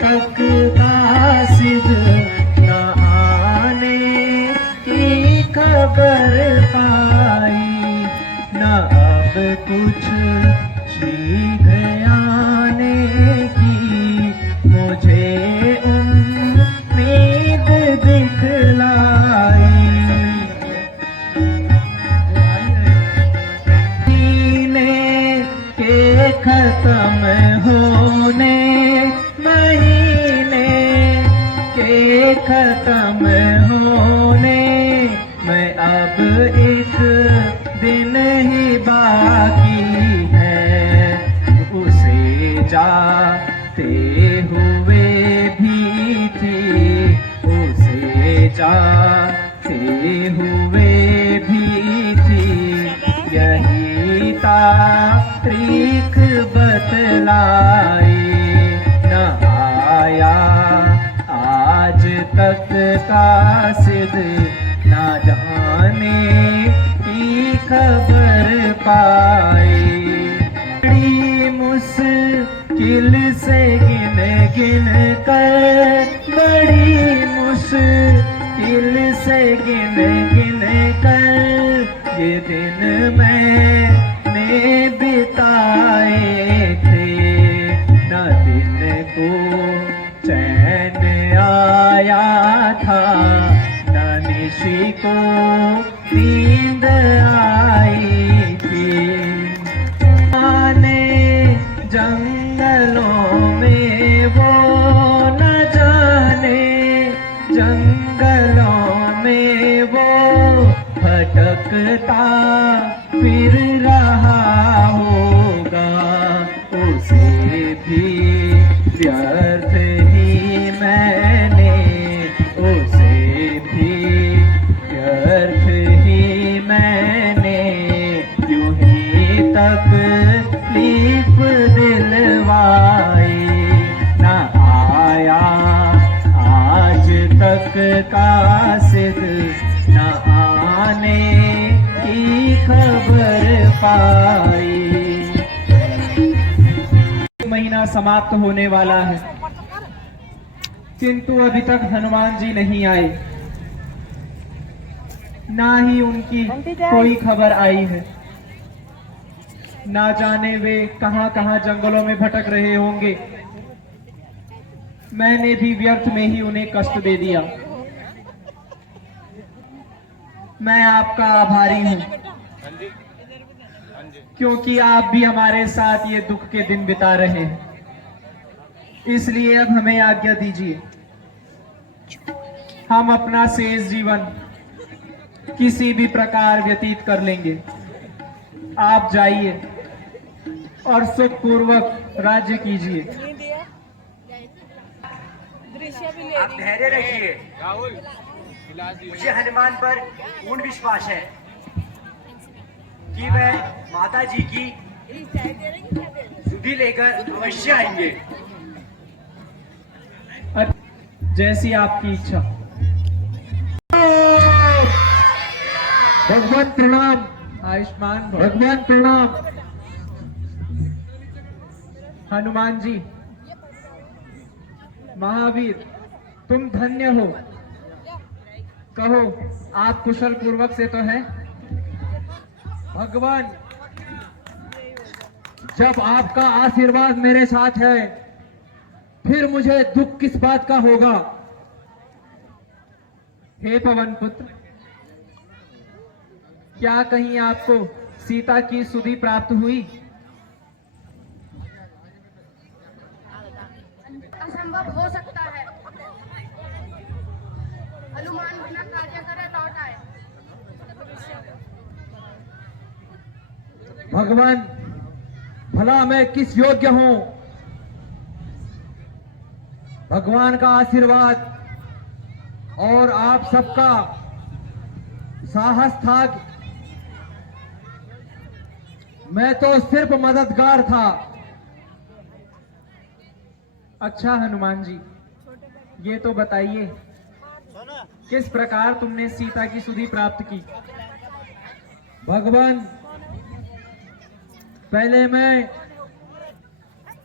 तक कासिद न आने की खबर पाई, न अब कुछ शीघ्र आने की मुझे उम्मीद दिखलाई। खत्म होने महीने के खत्म होने में अब एक दिन ही बाकी है, उसे जाते हुए भी थी, उसे जाते हुए भी थी, यही तारीख बतलाई, न आया आज तक कासिद, न जाने की खबर पाई। बड़ी मुश्किल से गिन गिन कर, बड़ी मुश्किल से गिन गिन कर ये दिन मैंने बिताए थे, न दिन को चैन आया था, न निशी को नींद आई थी। आने जंगलों में वो न जाने, जंगलों में वो भटकता फिर रहा होगा, उसे भी व्यर्थ ही मैंने, उसे भी व्यर्थ ही मैंने यूं ही तकलीफ दिलवाई, न आया आज तक कासिद, न आने की खबर पाई। महीना समाप्त होने वाला है, किंतु अभी तक हनुमान जी नहीं आए, ना ही उनकी कोई खबर आई है। ना जाने वे कहां कहां जंगलों में भटक रहे होंगे, मैंने भी व्यर्थ में ही उन्हें कष्ट दे दिया। मैं आपका आभारी हूं, क्योंकि आप भी हमारे साथ ये दुख के दिन बिता रहे हैं, इसलिए अब हमें आज्ञा दीजिए, हम अपना शेष जीवन किसी भी प्रकार व्यतीत कर लेंगे। आप जाइए और सुखपूर्वक राज्य कीजिए। आप धैर्य रखिए, मुझे हनुमान पर पूर्ण विश्वास है कि वह माता जी की सुधि लेकर अवश्य आएंगे। जैसी आपकी इच्छा। भगवान प्रणाम। आयुष्मान भगवान प्रणाम। हनुमान जी, महावीर, तुम धन्य हो। कहो, आप कुशल पूर्वक से तो हैं? भगवान, जब आपका आशीर्वाद मेरे साथ है, फिर मुझे दुख किस बात का होगा। हे पवन पुत्र, क्या कहीं आपको सीता की सुधि प्राप्त हुई? असंभव हो सकता है। हनुमान बिना कार्य करे लौट आए। भगवान, भला मैं किस योग्य हूं? भगवान का आशीर्वाद और आप सबका साहस था। मैं तो सिर्फ मददगार था। अच्छा हनुमान जी, ये तो बताइए, किस प्रकार तुमने सीता की सुधि प्राप्त की? भगवान, पहले मैं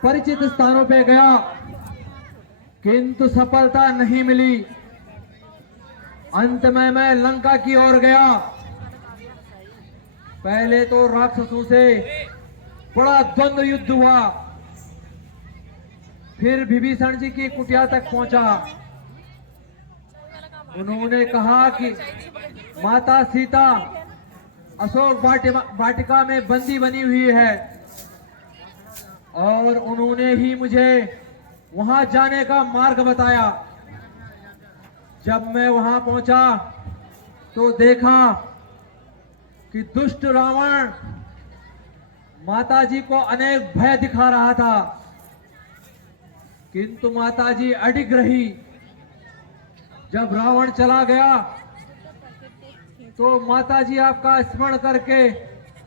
परिचित स्थानों पे गया, किंतु सफलता नहीं मिली। अंत में मैं लंका की ओर गया। पहले तो राक्षसों से बड़ा द्वंद्व युद्ध हुआ। फिर विभीषण जी की कुटिया तक पहुंचा। उन्होंने कहा कि माता सीता अशोक वाटिका में बंदी बनी हुई है, और उन्होंने ही मुझे वहां जाने का मार्ग बताया। जब मैं वहां पहुंचा तो देखा कि दुष्ट रावण माताजी को अनेक भय दिखा रहा था, किंतु माताजी अडिग रही। जब रावण चला गया तो माताजी आपका स्मरण करके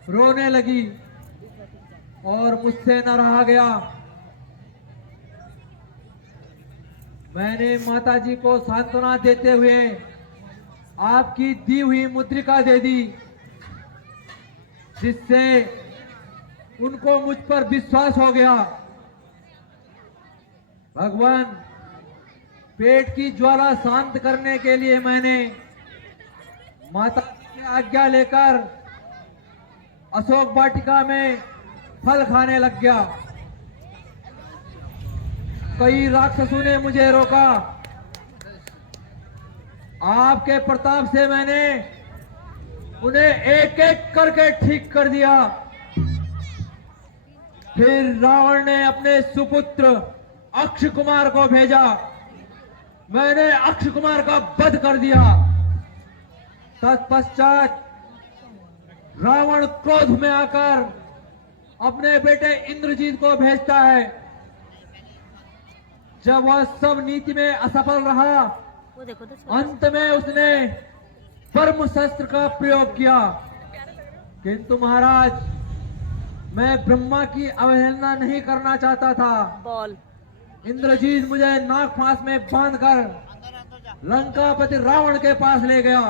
रोने लगी और मुझसे न रहा गया। मैंने माताजी को सांत्वना देते हुए आपकी दी हुई मुद्रिका दे दी, जिससे उनको मुझ पर विश्वास हो गया। भगवान, पेट की ज्वाला शांत करने के लिए मैंने माता की आज्ञा लेकर अशोक वाटिका में फल खाने लग गया। कई राक्षसों ने मुझे रोका। आपके प्रताप से मैंने उन्हें एक एक करके ठीक कर दिया। फिर रावण ने अपने सुपुत्र अक्षय कुमार को भेजा। मैंने अक्षय कुमार का वध कर दिया। तत्पश्चात रावण क्रोध में आकर अपने बेटे इंद्रजीत को भेजता है। जब वह सब नीति में असफल रहा, अंत में उसने परम शस्त्र का प्रयोग किया। किंतु महाराज, मैं ब्रह्मा की अवहेलना नहीं करना चाहता था। इंद्रजीत मुझे नाग फांस में बांधकर लंकापति रावण के पास ले गया।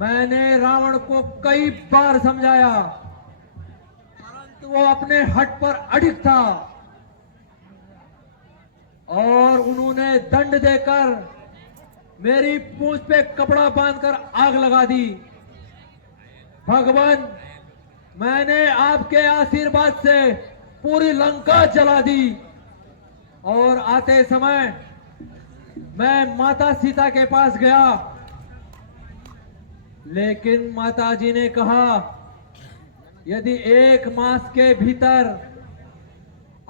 मैंने रावण को कई बार समझाया, परंतु वो अपने हट पर अडिग था, और उन्होंने दंड देकर मेरी पूंछ पे कपड़ा बांधकर आग लगा दी। भगवान, मैंने आपके आशीर्वाद से पूरी लंका जला दी, और आते समय मैं माता सीता के पास गया, लेकिन माताजी ने कहा, यदि 1 मास के भीतर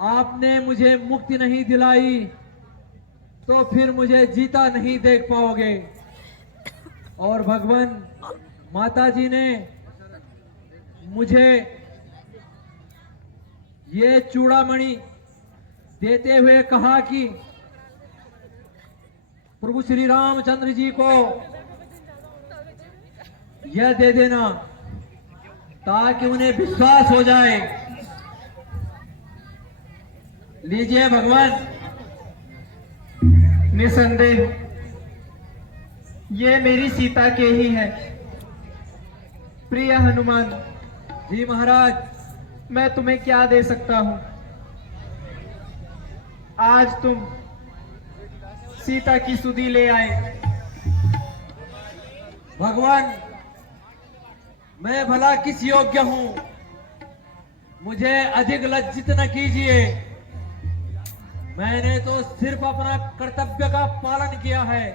आपने मुझे मुक्ति नहीं दिलाई तो फिर मुझे जीता नहीं देख पाओगे। और भगवान, माताजी ने मुझे ये चूड़ामणि देते हुए कहा कि प्रभु श्री रामचंद्र जी को यह दे देना, ताकि उन्हें विश्वास हो जाए। लीजिए भगवान। निसंदेह ये मेरी सीता के ही है। प्रिय हनुमान जी महाराज, मैं तुम्हें क्या दे सकता हूं? आज तुम सीता की सुधि ले आए। भगवान, मैं भला किस योग्य हूं? मुझे अधिक लज्जित न कीजिए। मैंने तो सिर्फ अपना कर्तव्य का पालन किया है।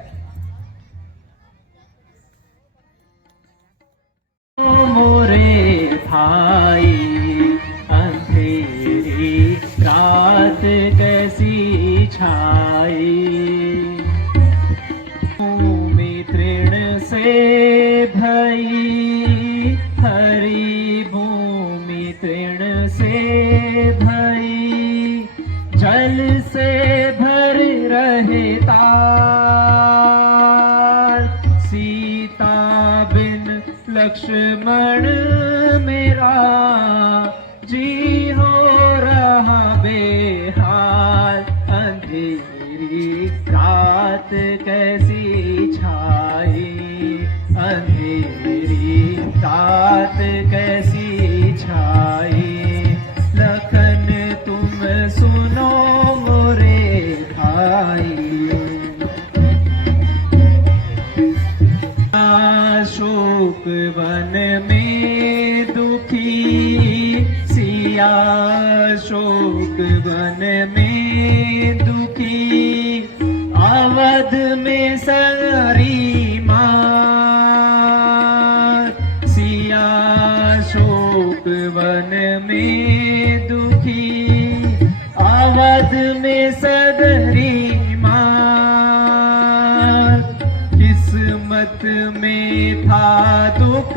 मोरे भाई, अंधेरी रात कैसी छाई, भूमि तृण से भई, हरी भूमि तृण से भई, जल से भर रहे तार, सीता बिन लक्ष्मण मेरा, जी हो रहा बेहाल, अंधेरी रात कैसी छाई, अंधेरी रात कैसी छाई, लखन तुम सुनो मोरे शोक वन में दुखी, सिया शोक वन में दुखी, अवध में सरी मात। सिया शोक वन में दुखी, अवध में सदरी मात। किस्मत में था दुख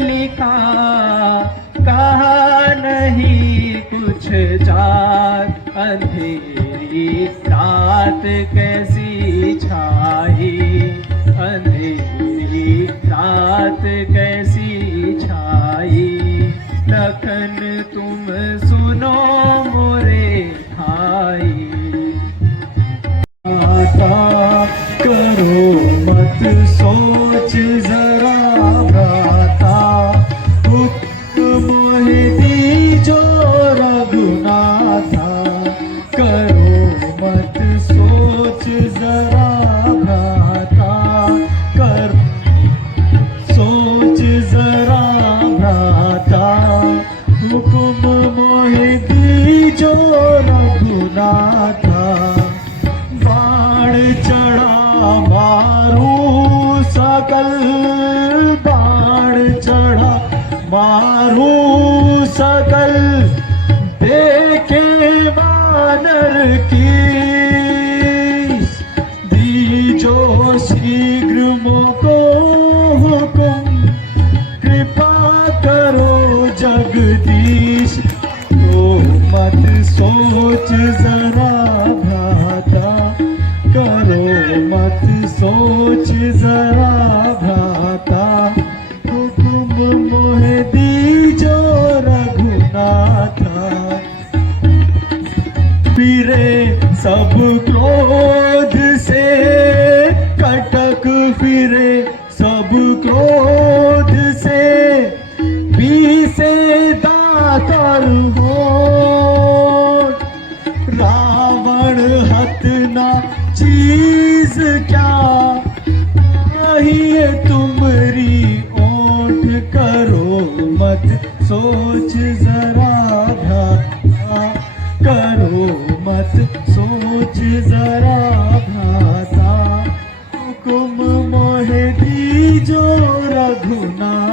लिखा, कहा नहीं कुछ जात। अंधेरी रात कैसी छाई, अंधेरी रात कैसी छाई। लखन तुम सुनो मोरे भाई, आता करो मत सोच जरा भ्राता। हुक्म मोहे दीजो रघुनाथा, करो मत सोच जरा भ्राता। कर सोच जरा भ्राता, हुक्म मोहे दीजो रघुनाथा। बाण चढ़ा मारू सकल, बाण चढ़ा मारू सकल। देखे वानर की, दीजो शीघ्र मोको हुकुम। कृपा करो जगदीश, तो मत सोच जरा भ्राता। करो मत सोच जरा भ्राता, हुकुम मोहे दीजो रघुनाथा। फिरे सब क्रोध से कटक, फिरे सब क्रोध से। पीसे दातर होठ, रावण हतना चीज क्या। चाहिए तुमरी ओठ, करो मत सोच जरा भ्राता। करो मत सोच जरा भ्राता, हुकुम मोहे दीजो रघुनाथ।